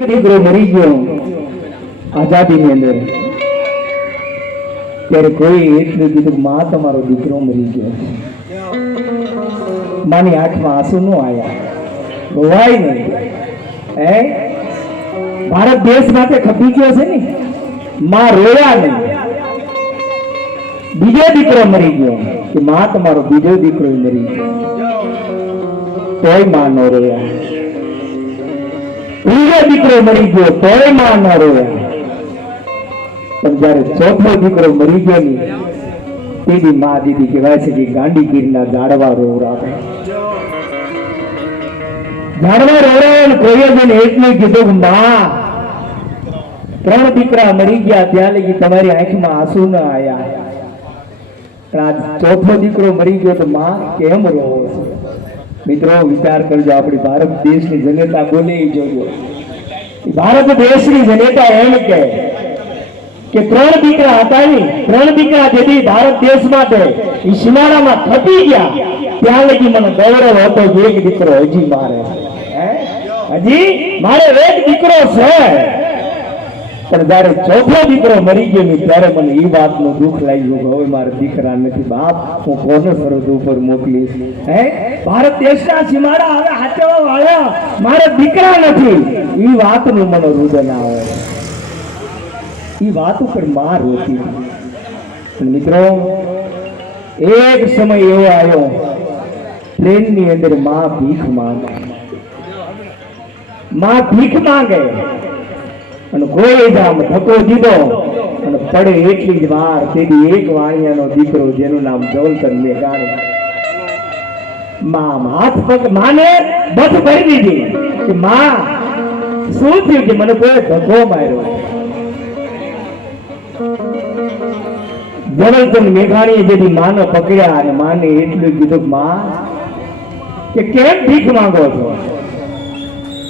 દીકરો મરી ગયો આઝાદીની અંદર, ત્યારે કોઈ એટલું કીધું માં તમારો દીકરો મરી ગયો. માની આંખમાં આંસુ ન આવ્યા, રોવાય નહીં. ભારત દેશ માટે ખપી ગયો છે ને, માં રોયા નહીં. બીજો દીકરો મરી ગયો કે માં તમારો બીજો દીકરો મરી ગયો, તોય માં ન રોયા. ત્રીજો દીકરો મરી ગયો તોય માં ન રોયા. પણ જયારે ચોથો દીકરો મરી ગયો ને, તેની માં દીદી કહેવાય છે કે ગાંડીગીરના ઝાડવા રોવરાવે. ઝાડવા રોવરાવે. કોઈએ જઈને એટલું કીધું, માં 3 દીકરા મરી ગયા, ત્યાં લગી તમારી આંખમાં આંસુ ન આયા, પણ આ ચોથો દીકરો મરી ગયો તો માં કેમ રોવો છો? મિત્રો વિચાર કરજો. આપણી ભારત દેશની જનતા બોલે જોજો. ભારત દેશની જનતા એમ કે 3 દીકરા હતા ને, 3 દીકરા જેથી ભારત દેશ માટે એ સીમાડામાં ખપી ગયા, ત્યાં લગી મને ગૌરવ હતો કે એક દીકરો હજી મારે, હજી મારે એક દીકરો છે. પણ જયારે ચોથો દીકરો મરી ગયો ને, ત્યારે મને એ વાતનું દુઃખ લાગ્યું કે હવે મારા દીકરા નથી. બાપ, હું કોને સરહદ ઉપર મોકલીશ? ભારત દેશના સીમાડા હવે હાચવા વાળા મારા દીકરા નથી. એ વાતનું મને રુદન આવે, એ વાત ઉપર માં રોતી. મિત્રો એક સમય એવો આવ્યો, ટ્રેનની અંદર માં ભીખ માંગે. માં ભીખ માંગે અને કોઈ જામ ધક્કો દીધો અને પડે એટલી જ વાર. તેથી એક વાણિયાનો દીકરો જેનું નામ જવલતન મેઘાણી, માં હાથ પગ માને બસ ભરી દીધી કે માં શું થયું કે મને કોઈ ધક્કો માર્યો. જવલતન મેઘાણીએ જેથી માને પકડ્યા અને માને એટલું કીધું, માં કે કેમ ભીખ માંગો છો?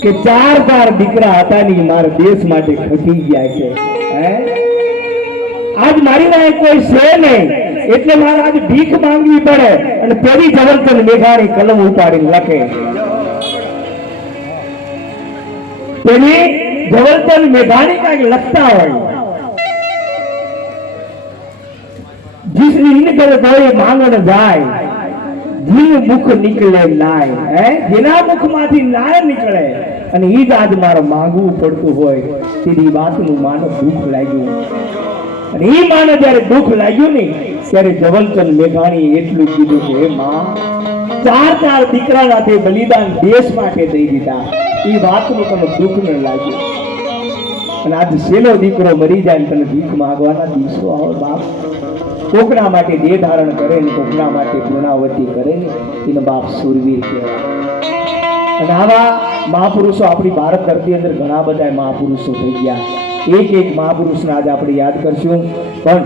કે 4 દીકરા હતા ને મારા દેશ માટે ખપી ગયા છે. આજ મારી પાસે કોઈ છે નહીં, એટલે મારે આજ ભીખ માંગવી પડે. અને પેલી જવલતન મેઘાણી કલમ ઉપાડીને લખે. પેલી જવલતન મેઘાણી કાંઈક લખતા હોય, जिसने करे कोई मांगण जाय, જીવ મુખ નીકળે નાય. જેના મુખમાંથી નાય નીકળે, અને ઈ જ આજ મારે માંગવું પડતું હોય. તેની વાતનું માને દુઃખ લાગ્યું. અને ઈ માને જયારે દુઃખ લાગ્યું ને, ત્યારે જવલતન મેઘાણી એટલું કીધું કે માં 4 દીકરાના તે બલિદાન દેશ માટે દઈ દીધા. એ વાતનું તને દુઃખ ન લાગ્યું. અને આજ છેલ્લો દીકરો મરી જાય તને ભીખ માંગવાના દિવસો આવે. બાપ કોકના માટે દેહ ધારણ કરે ને કોકના માટે પૂર્ણાવતી કરે ને, એને બાપ સુરવીર કહેવાય. અને આવા મહાપુરુષો આપણી ભારત ધરતી અંદર ઘણા બધા મહાપુરુષો થઈ ગયા. એક મહાપુરુષને આજે આપણે યાદ કરશું. પણ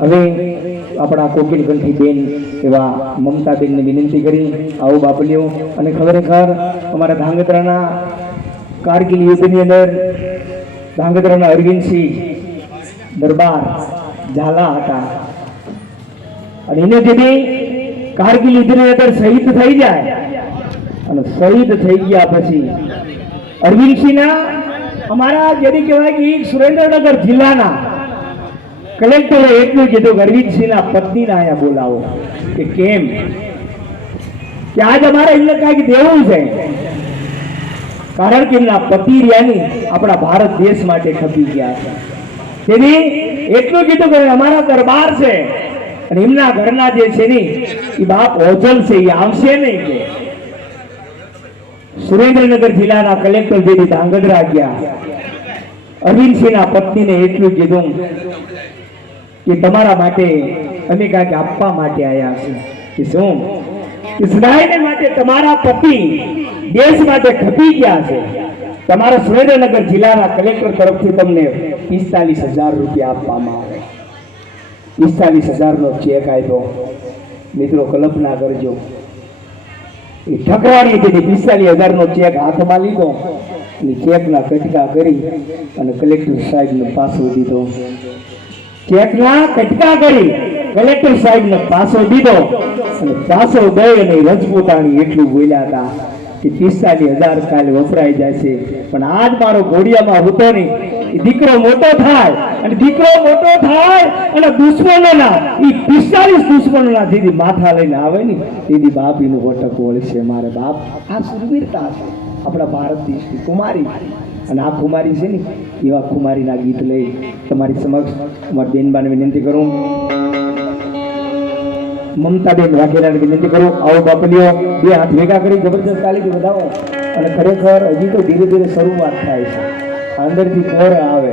હવે આપણા કોકિલ કંઠી બેન એવા મમતાબેનને વિનંતી કરી, આવો બાપલીઓ. અને ખરેખર અમારા ધાંગધ્રાના કારગિલ યુદ્ધની અંદર ધાંગધ્રાના અરવિંદસિંહ દરબાર ઝાલા હતા. અને એને જેથી કારગિલ યુદ્ધની અંદર શહીદ થઈ જાય, અને શહીદ થઈ ગયા પછી અરવિંદસિંહના અમારા જેની કહેવાય કે સુરેન્દ્રનગર જિલ્લાના કલેક્ટરે એટલું કીધું કે અરવિંદસિંહના પત્નીને અહીંયા બોલાવો. કે કેમ? કે આજ અમારે એમને કાંઈક દેવું છે, કારણ કે એમના પતિ રહ્યાની આપણા ભારત દેશ માટે ખપી ગયા છે. તેથી એટલું કીધું કે અમારા દરબાર છે અને એમના ઘરના જે છે ને એ બાપ ઓજલ છે, એ આવશે નહીં. કે સુરેન્દ્રનગર જિલ્લાના કલેક્ટર જેથી ધાંગધ્રા ગયા, અરવિંદસિંહના પત્નીને એટલું કીધું કે તમારા માટે અમે કાંઈક આપવા માટે આવ્યા છે. કે શું? ઇઝરાયલ માટે તમારા પતિ દેશ માટે ખપી ગયા છે. તમારા સુરેન્દ્રનગર જિલ્લાના કલેક્ટર તરફથી તમને 45,000 રૂપિયા આપવામાં આવે. 45,000નો ચેક આપ્યો. મિત્રો કલ્પના કરજો, એ ઠકરાણી જેથી 45,000નો ચેક હાથમાં લીધો અને ચેકના કટકા કરી અને કલેક્ટર સાહેબને પાછો દીધો. ચેકના કટકા કરી કલેક્ટર સાહેબને પાછો દીધો અને પાછો દઈ અને રજપૂતાણી એટલું બોલ્યા હતા કે 45,000 કાલે વપરાઈ જશે, પણ આજ મારો ઘોડિયામાં હતો નહીં. એ દીકરો મોટો થાય અને દીકરો મોટો થાય અને દુશ્મનોના એ 45 દુશ્મનોના દીદી માથા લઈને આવે ને દીદી બાપ એનું વટક વળશે. મારે બાપ આ સુરવીરતા છે આપણા ભારત દેશની કુમારી. અને આ કુમારી છે ને એવા કુમારીના ગીત લઈ તમારી સમક્ષ અમારી બેનબાને વિનંતી કરું, મમતાબેન વાઘેલાને વિનંતી કરું, આવો બાપલીઓ બે હાથ ભેગા કરી જબરજસ્ત તાલીથી વધાવો. અને ખરેખર હજી તો ધીરે ધીરે શરૂઆત થાય છે, અંદરથી કોર આવે,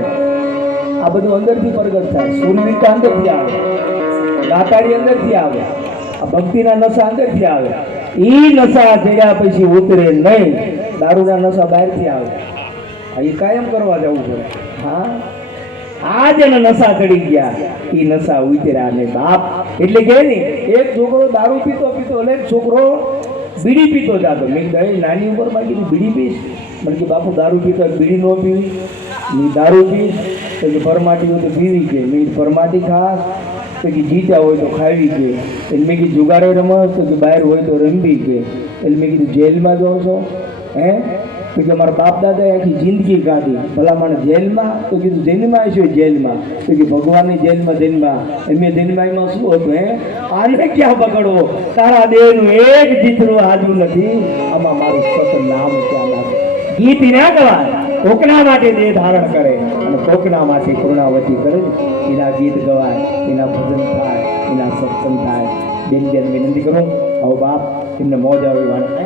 આ બધું અંદરથી પ્રગટ થાય. સુરવીરતા અંદરથી આવે, ગાતારી અંદરથી આવે, આ ભક્તિના નશા અંદરથી આવે. એ નશા ચડ્યા પછી ઉતરે નહીં, દારૂના નશા બહારથી આવે. એ કાયમ કરવા જવું પડે. હા, આ જેને નશા ચડી ગયા એ નશા ઉતર્યા નહીં બાપ. એટલે કે ને એક છોકરો દારૂ પીતો પીતો એટલે છોકરો બીડી પીતો જાતો. મેં કહ્યું નાની ઉંમરમાં કીધું બીડી પીશ? મને કે બાપુ દારૂ પીતો બીડી ન પીવી, ની દારૂ પીશ તો કે ફરમાટી હોય તો પીવી કે. મેં ફરમાટી ખાસ તો કે જીતા હોય તો ખાવી કે. એટલે મેં કીધું જુગાડો રમસ તો કે બહાર હોય તો રમવી કે. એટલે મેં કીધું જેલમાં જાઓ છો હે તો કે મારા બાપ દાદાએ આખી જિંદગી કાઢી, ભલા મને જેલમાં તો કીધું જેલમાં આવ્યો જેલમાં તો કે ભગવાનની જેલમાં એમ જેલમાં એમાં શું હતું હે? આને ક્યાં પકડવો, તારા દેહનું એક જીતરું આજુ નથી, આમાં મારું સત નામ ક્યાં લાગે. ગીત ના ગવાય, કોકના માટે દેહ ધારણ કરે અને કોકના માટે પૂર્ણાવતી કરે, એના ગીત ગવાય, એના ભજન થાય, એના સત્સંગ થાય. બેન વિનંતી કરું, આવો બાપ એમને મોજ આવે વાળે.